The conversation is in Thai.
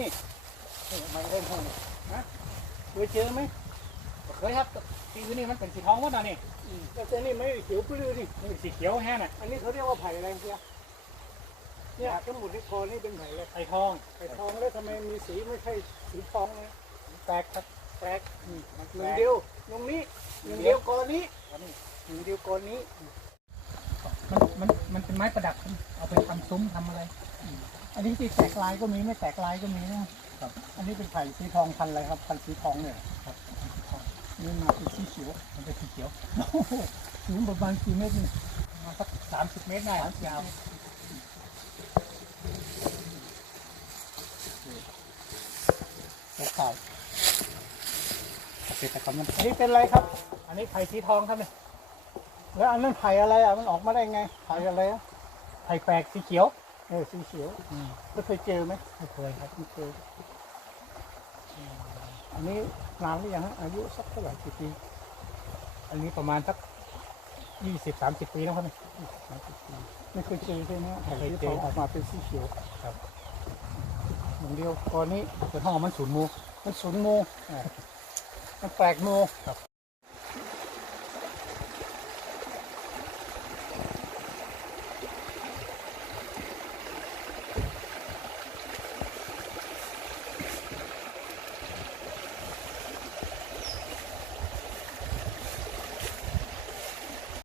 นี่นี่ไม่เล่นห้องนี่นะเคยเจอไหมเคยครับสีนี่มันเป็นสีทองหมดนะนี่อืมแล้วแต่นี่ไม่เขียวปลื้อนี่นี่เป็นสีเขียวแห้น่ะอันนี้เขาเรียกว่าไผ่อะไรเพียเนี่ยทั้งหมดที่คอนี่เป็นไผ่เลยไผ่ทองไผ่ทองแล้วทำไมมีสีไม่ใช่สีทองเนี่ยแปลกครับแปลกอืมมันหแปลนึ่งกเดียวตรงนี้หนึ่งเดียวกอนี้อันนี้หนึ่งเดียวกอนี้มันมันมันเป็นไม้ประดับครับเอาไปทำซุ้มทำอะไร อันนี้ที่แตกลายก็มีไม่แตกลายก็มีนะครับ อันนี้เป็นไผ่สีทองพันธุ์อะไรครับ พันธุ์สีทองเนี่ยครับนี่มาเป็นสีเขียวมันเป็นสีเขียวโอ้โหสูงประมาณกี่เมตรนี่ประมาณสักสามสิบเมตรได้ครับยาวหัวขาวเกษตรกรรมมันอันนี้เป็นอะไรครับ อันนี้ไผ่สีทองครับเนี่ยแล้วอันนั้นไผ่อะไรอะมันออกมาได้ไงไผ่อะไรอะไผ่แปลกสีเขียว เออสีเขียวอืมแล้วเคยเจอไหมไม่เคยครับไม่เคยอันนี้นานหรือยังฮะอายุสักเท่าไหร่กี่ปี อันนี้ประมาณสักยี่สิบสามสิบปีแล้วครับเนี่ยไม่เคยเจอใช่ไหมไผ่เคยที่เจอทองออกมาเป็นสีเขียวครับหนึ่งเดียวตอนนี้เป็นห้องมันศูนย์มูมันสุนโมอ่ามันแปลกโม